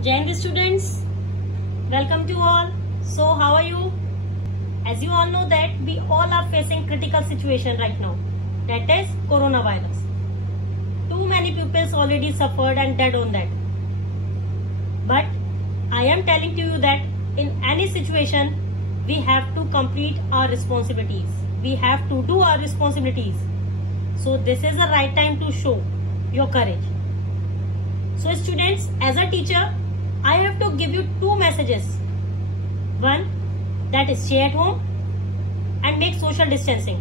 Jai Hind students, welcome to all. So how are you? As you all know that we all are facing critical situation right now, that is coronavirus. Too many pupils already suffered and dead on that. But I am telling to you that in any situation we have to complete our responsibilities. We have to do our responsibilities. So this is the right time to show your courage. So students, as a teacher, I have to give you two messages. One, that is stay at home and make social distancing.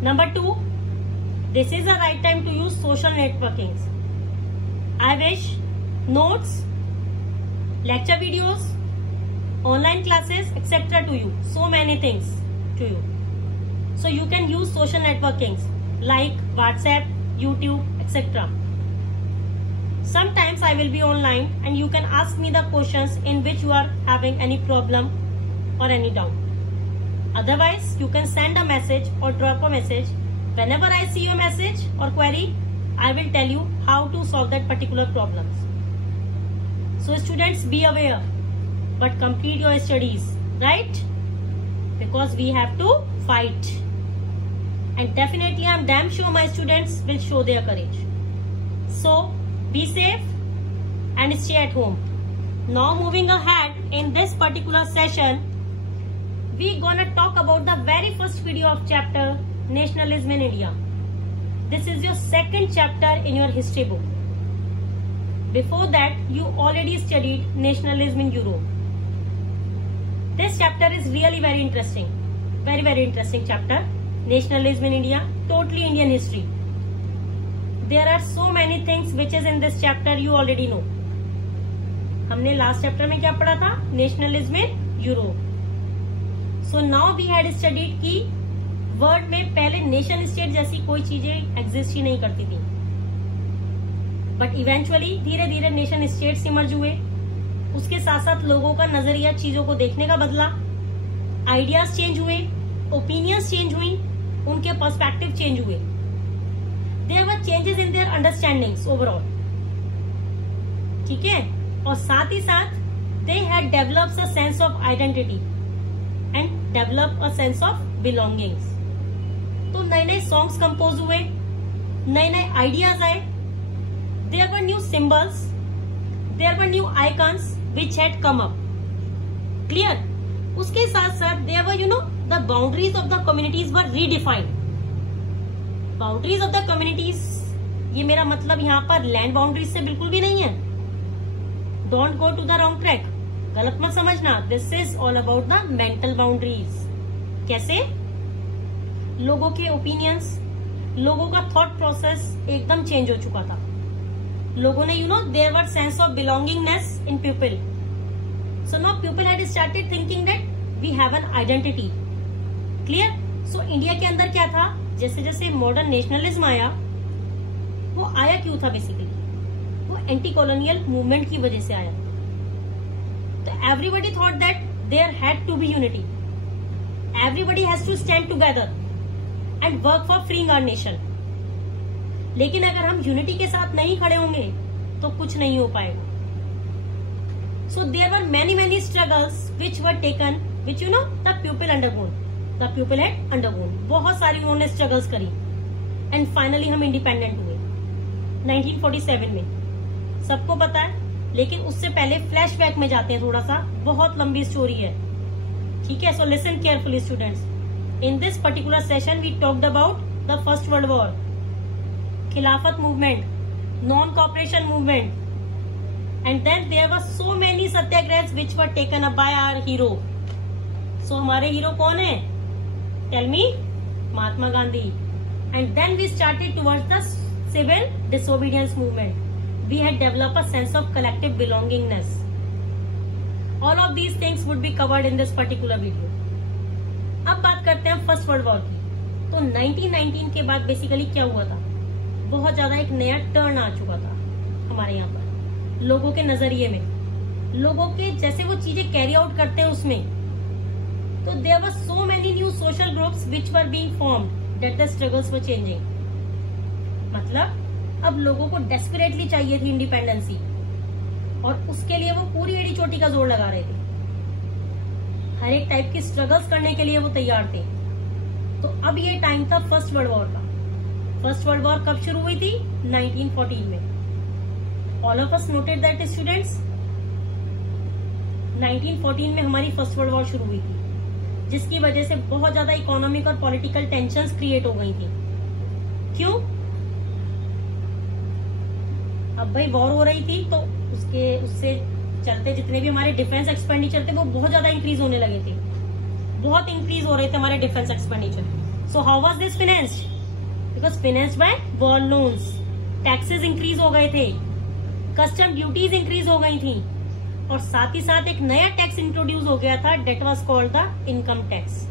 Number two, this is the right time to use social networking. I wish notes, lecture videos, online classes, etc. to you. So many things to you. So you can use social networking like WhatsApp, YouTube, etc. Sometimes I will be online and you can ask me the questions in which you are having any problem or any doubt. Otherwise, you can send a message or drop a message. Whenever I see your message or query, I will tell you how to solve that particular problem. So students, be aware, but complete your studies, right? Because we have to fight. And definitely I am damn sure my students will show their courage. So, be safe and stay at home. Now moving ahead in this particular session, we gonna talk about the very first video of chapter Nationalism in India. This is your second chapter in your history book. Before that, you already studied Nationalism in Europe. This chapter is really very interesting. Very interesting chapter. Nationalism in India, totally Indian history. There are so many things which is in this chapter you already know. हमने last chapter में क्या पढ़ा था? Nationalism in Europe. So now we had studied कि world में पहले nation state जैसी कोई चीजें एग्जिस्ट ही नहीं करती थी. बट इवेंचुअली धीरे धीरे नेशन स्टेट्स इमर्ज हुए. उसके साथ साथ लोगों का नजरिया चीजों को देखने का बदला. आइडियाज चेंज हुए, ओपिनियंस चेंज हुई, उनके पर्सपेक्टिव चेंज हुए. There were changes in their understandings overall. ठीक है. और साथ ही साथ they had developed a sense of identity and developed a sense of belongings. तो नए नए सॉन्ग्स कंपोज हुए, नए नए आइडियाज आए. There were new symbols, there were new icons which had come up. Clear? उसके साथ साथ there were the boundaries of the communities were redefined. Boundaries of the communities, ये मेरा मतलब यहाँ पर लैंड बाउंड्रीज से बिल्कुल भी नहीं है. Don't go to the wrong track, गलत मत समझना. This is all about the mental boundaries. कैसे? लोगों के ओपिनियंस, लोगों का थॉट प्रोसेस एकदम चेंज हो चुका था. लोगों ने there were sense of belongingness in people. So now people had started thinking that we have an identity. Clear? So India के अंदर क्या था? जैसे जैसे मॉडर्न नेशनलिज्म आया, वो आया क्यों था? बेसिकली वो एंटी कॉलोनियल मूवमेंट की वजह से आया. तो everybody thought that there had to be unity. Everybody has to stand together and work for freeing our nation. लेकिन अगर हम यूनिटी के साथ नहीं खड़े होंगे तो कुछ नहीं हो पाएगा. So there were many struggles which were taken, which the people undergone. The people had undergone. बहुत सारी उन्होंने स्ट्रगल्स करी एंड फाइनली हम इंडिपेंडेंट हुए 1947 में. सबको पता है, लेकिन उससे पहले फ्लैशबैक में जाते हैं थोड़ा सा. बहुत लंबी स्टोरी है. ठीक है. So listen carefully students. In this particular session we talked about the first world war, Khilafat movement, non cooperation movement, and then there were so many satyagraha which were taken up by our hero. So हमारे hero कौन है? Tell me, Mahatma Gandhi. And then we started towards the civil disobedience movement. We had developed a sense of collective belongingness. All of these things would be covered in this particular video. अब बात करते हैं first world war की. तो 1919 के बाद basically क्या हुआ था? बहुत ज्यादा एक नया टर्न आ चुका था हमारे यहाँ पर. लोगों के नजरिए में, लोगों के जैसे वो चीजें कैरी आउट करते हैं उसमें. तो there were so many new social groups which were being formed that the struggles were changing. मतलब अब लोगों को डेस्परेटली चाहिए थी इंडिपेंडेंसी. और उसके लिए वो पूरी एड़ी चोटी का जोर लगा रहे थे, हर एक टाइप की स्ट्रगल्स करने के लिए वो तैयार थे। तो अब ये टाइम था फर्स्ट वर्ल्ड वॉर का। फर्स्ट वर्ल्ड वॉर कब शुरू हुई थी? 1914 में। All of us noted that students, 1914 में हमारी फर्स्ट वर्ल्ड वॉर शुरू हुई थी, जिसकी वजह से बहुत ज्यादा इकोनॉमिक और पॉलिटिकल टेंशंस क्रिएट हो गई थी। क्यों? अब भाई वॉर हो रही थी तो उससे चलते जितने भी हमारे डिफेंस एक्सपेंडिचर थे वो बहुत ज्यादा इंक्रीज होने लगे थे, बहुत इंक्रीज हो रहे थे हमारे defence expenditure. So how was this financed? Because financed by war loans. Taxes increase हो गए थे, कस्टम ड्यूटीज इंक्रीज हो गई थी, और साथ ही साथ एक नया टैक्स इंट्रोड्यूस हो गया था, that was called the income tax.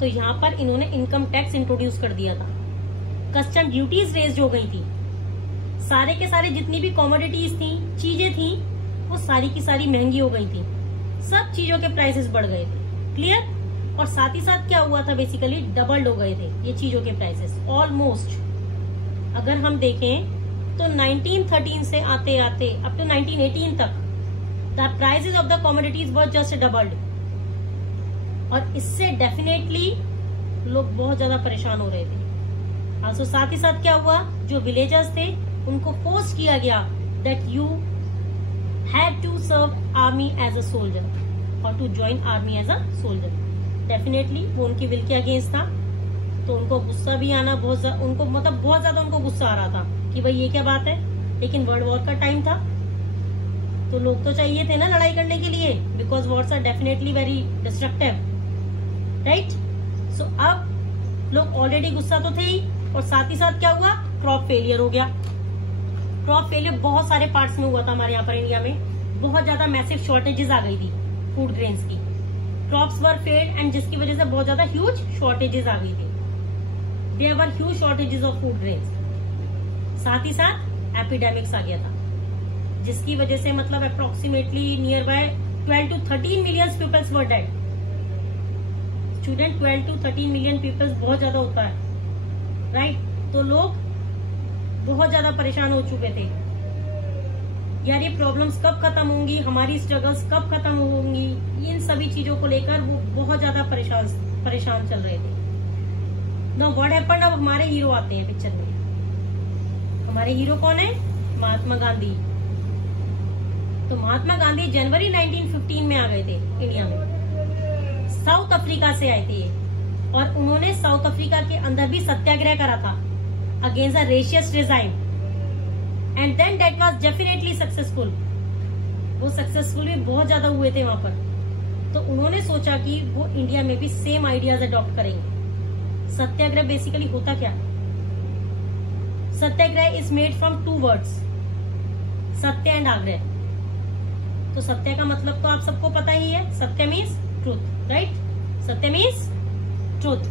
तो यहाँ पर इन्होंने इनकम टैक्स इंट्रोड्यूस कर दिया था, कस्टम ड्यूटीज रेज हो गई थी, सारे के सारे जितनी भी कॉमोडिटीज थी, चीजें थी, वो सारी की सारी महंगी हो गई थी, सब चीजों के प्राइसेस बढ़ गए थे। क्लियर? और साथ ही साथ क्या हुआ था, बेसिकली डबल्ड हो गए थे ये चीजों के प्राइसेस ऑलमोस्ट। अगर हम देखें तो 1913 से आते आते अप टू 1918 तक the prices of the commodities were just doubled, और इससे डेफिनेटली लोग बहुत ज्यादा परेशान हो रहे थे। also साथ ही साथ क्या हुआ, जो विलेजर्स थे उनको फोर्स किया गया that you had to serve army as a soldier और to join army as a soldier. Definitely वो उनकी विल के अगेंस्ट था, तो उनको गुस्सा भी आना उनको मतलब बहुत ज्यादा उनको गुस्सा आ रहा था कि भाई ये क्या बात है। लेकिन वर्ल्ड वॉर का टाइम था तो लोग तो चाहिए थे ना लड़ाई करने के लिए, because wars are definitely very destructive, right. So अब लोग ऑलरेडी गुस्सा तो थे ही, और साथ ही साथ क्या हुआ, क्रॉप फेलियर हो गया। क्रॉप फेलियर बहुत सारे पार्ट्स में हुआ था हमारे यहाँ पर इंडिया में, बहुत ज्यादा मैसिव शॉर्टेजेस आ गई थी फूड ग्रेन्स की, क्रॉप्स वर फेल्ड, एंड जिसकी वजह से बहुत ज्यादा ह्यूज शॉर्टेजेस आ गई थी। There were huge shortages of food grains. साथ ही साथ एपिडेमिक्स आ गया था, जिसकी वजह से मतलब approximately near by 12 to 13 million peoples were dead. Student 12 to 13 million peoples बहुत ज्यादा होता है, राइट। तो लोग बहुत ज्यादा परेशान हो चुके थे, यार ये प्रॉब्लम्स कब खत्म होंगी, हमारी स्ट्रगल्स कब खत्म होंगी, इन सभी चीजों को लेकर वो बहुत ज्यादा परेशान चल रहे थे। नाउ व्हाट हैपेंड, अब हमारे हीरो आते हैं पिक्चर में। हमारे हीरो कौन है? महात्मा गांधी। तो महात्मा गांधी जनवरी 1915 में आ गए थे इंडिया में, साउथ अफ्रीका से आए थे ये, और उन्होंने साउथ अफ्रीका के अंदर भी सत्याग्रह करा था against the racist regime, and then that was definitely successful. वो सक्सेसफुल भी बहुत ज्यादा हुए थे वहां पर। तो उन्होंने सोचा कि वो इंडिया में भी सेम आइडियाज अडॉप्ट करेंगे। सत्याग्रह बेसिकली होता क्या? सत्याग्रह इज मेड फ्रॉम 2 वर्ड्स, सत्य एंड आग्रह। तो सत्य का मतलब तो आप सबको पता ही है, satya means truth, right. Satya means truth,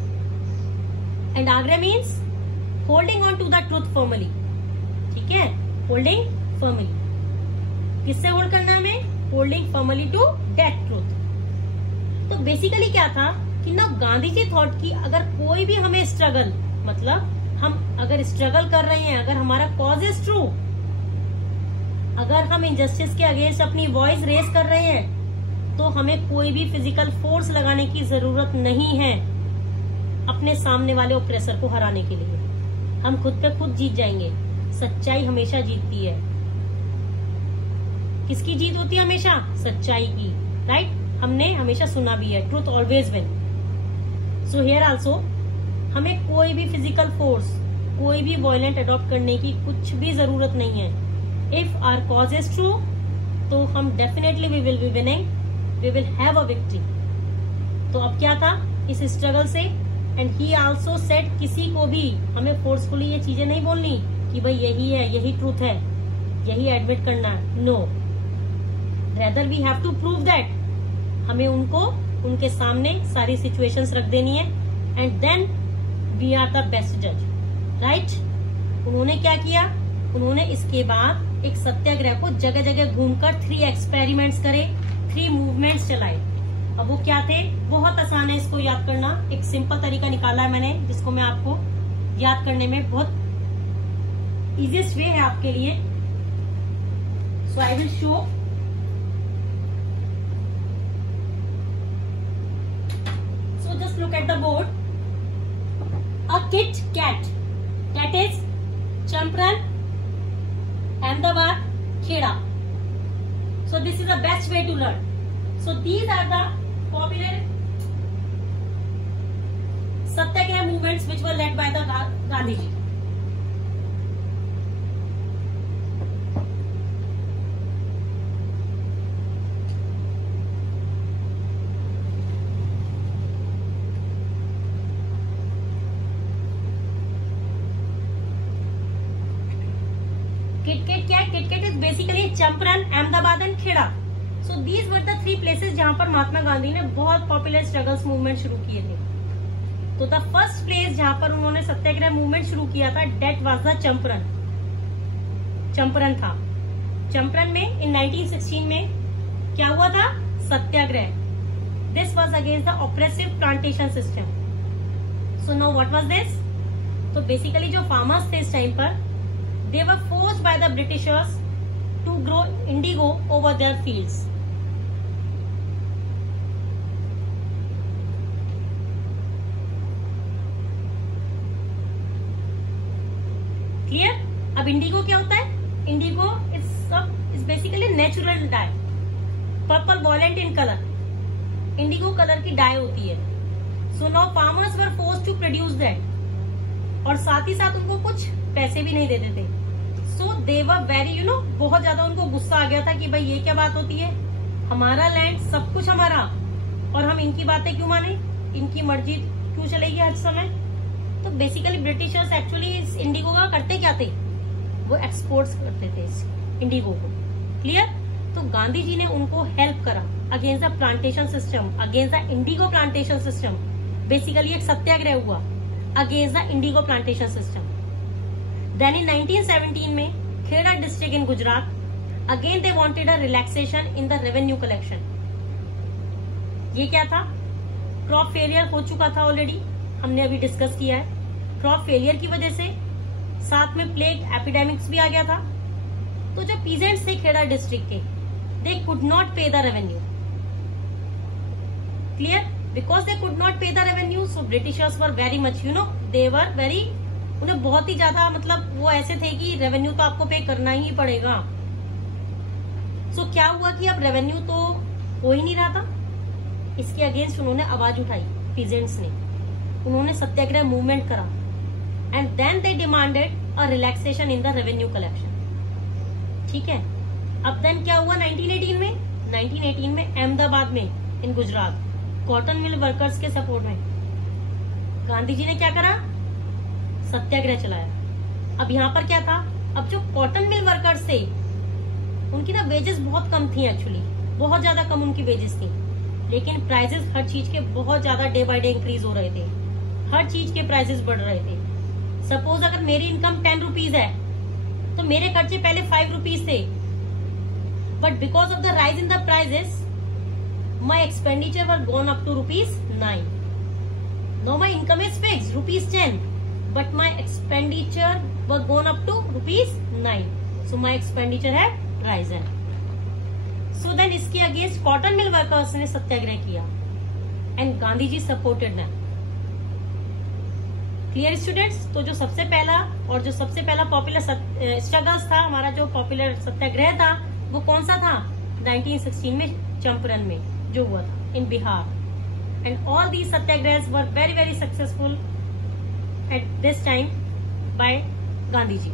and agraha means holding on to the truth firmly. ठीक है, होल्डिंग फर्मली। किससे होल्ड करना हमें? Holding firmly to that truth. तो बेसिकली क्या था कि ना गांधी जी थॉट कि अगर कोई भी हमें स्ट्रगल, मतलब हम अगर स्ट्रगल कर रहे हैं, अगर हमारा कॉज इज ट्रू, अगर हम इनजस्टिस के अगेंस्ट अपनी वॉइस रेज कर रहे हैं, तो हमें कोई भी फिजिकल फोर्स लगाने की जरूरत नहीं है अपने सामने वाले ऑप्रेसर को हराने के लिए। हम खुद पे खुद जीत जाएंगे। सच्चाई हमेशा जीतती है। किसकी जीत होती है? हमेशा सच्चाई की, राइट। हमने हमेशा सुना भी है, truth always win. So here also हमें कोई भी फिजिकल फोर्स, कोई भी वायलेंट अडॉप्ट करने की कुछ भी जरूरत नहीं है। If our cause is true, तो हम definitely we will be winning, we will have a victory. तो अब क्या था इस स्ट्रगल से, एंड ही आल्सो सेड किसी को भी हमें फोर्सफुली ये चीजें नहीं बोलनी कि भाई यही है, यही ट्रूथ है, यही एडमिट करना है। No, rather we have to prove that. हमें उनको उनके सामने सारी सिचुएशंस रख देनी है, and then we are the best जज, राइट। उन्होंने क्या किया? उन्होंने इसके बाद एक सत्याग्रह को जगह जगह घूमकर 3 एक्सपेरिमेंट्स करे, 3 मूवमेंट्स चलाए। अब वो क्या थे? बहुत आसान है इसको याद करना। एक सिंपल तरीका निकाला है मैंने, जिसको मैं आपको याद करने में बहुत इजीएस्ट वे है आपके लिए। So I will show. So just look at the board. A Kit Kat. That is Champaran, Ahmedabad, Kheda. So this is the best way to learn. So these are the popular Satyagraha movements which were led by the Gandhiji. Kit Kat is basically Champaran, Ahmedabad and Kheda. So these were the three places जहाँ पर महात्मा गांधी ने बहुत popular struggles movement शुरू किए थे. तो the first place जहाँ पर उन्होंने सत्याग्रह मूवमेंट शुरू किया था, that was the Champaran. Champaran था. चंपारण में इन 1916 में क्या हुआ था? Satyagraha. This was against the oppressive plantation system. So know what was this? तो बेसिकली जो फार्मर्स थे इस टाइम पर, they were forced by the Britishers to grow indigo over their fields. Clear? अब इंडिगो क्या होता है? Indigo is basically natural dye, purple violent in colour. Indigo colour की डाई होती है. So now farmers were forced to produce that, और साथ ही साथ उनको कुछ पैसे भी नहीं देते थे. सो दे वर वेरी बहुत ज्यादा उनको गुस्सा आ गया था कि भाई ये क्या बात होती है, हमारा लैंड सब कुछ हमारा, और हम इनकी बातें क्यों माने, इनकी मर्जी क्यों चलेगी हर समय. तो बेसिकली ब्रिटिशर्स एक्चुअली इस इंडिगो का करते क्या थे? वो एक्सपोर्ट्स करते थे इस इंडिगो को. क्लियर? तो गांधी जी ने उनको हेल्प करा against the plantation system, against the indigo plantation system. Basically एक सत्याग्रह हुआ against the indigo plantation system. Then in 1917 में Kheda district in Gujarat, again they wanted a relaxation in the revenue collection. ये क्या था? क्रॉप फेलियर हो चुका था ऑलरेडी, हमने अभी डिस्कस किया है. क्रॉप फेलियर की वजह से साथ में प्लेग एपिडेमिक्स भी आ गया था. तो जो पीजेंट्स थे खेड़ा डिस्ट्रिक्ट के, they could not pay the revenue. Clear? Because they could not pay the revenue, so Britishers were very much they were very, उन्हें बहुत ही ज्यादा वो ऐसे थे कि रेवेन्यू तो आपको पे करना ही पड़ेगा. सो क्या हुआ कि अब रेवेन्यू तो हो ही नहीं रहा था. इसके अगेंस्ट उन्होंने आवाज उठाई पीजेंट्स ने. उन्होंने सत्याग्रह मूवमेंट करा and then they demanded a relaxation in the revenue collection. ठीक है? अब देन क्या हुआ 1918 में? 1918 में अहमदाबाद में इन गुजरात कॉटन मिल वर्कर्स के सपोर्ट में गांधी जी ने क्या करा? सत्याग्रह चलाया. अब यहाँ पर क्या था? अब जो कॉटन मिल वर्कर्स थे उनकी ना वेजेस बहुत कम थी, एक्चुअली बहुत ज्यादा कम उनकी वेजेस थी. लेकिन प्राइजेस हर चीज के बहुत ज्यादा डे बाय डे इंक्रीज हो रहे थे. हर चीज के प्राइजेस बढ़ रहे थे. सपोज अगर मेरी इनकम 10 रुपीज है तो मेरे खर्चे पहले 5 रुपीज थे, but because of the rise in the prices my expenditure were gone up to ₹9. No my income is fixed ₹10, but my expenditure were gone up to ₹9. So my expenditure had risen. So then इसके against cotton mill workers ने सत्याग्रह किया and Gandhi ji supported them. Clear students? तो जो सबसे पहला popular struggles था, हमारा जो पॉपुलर सत्याग्रह था वो कौन सा था? 1916 में चंपारण में जो हुआ था in Bihar. And all these सत्याग्रहs were very very successful at this time by Gandhi ji.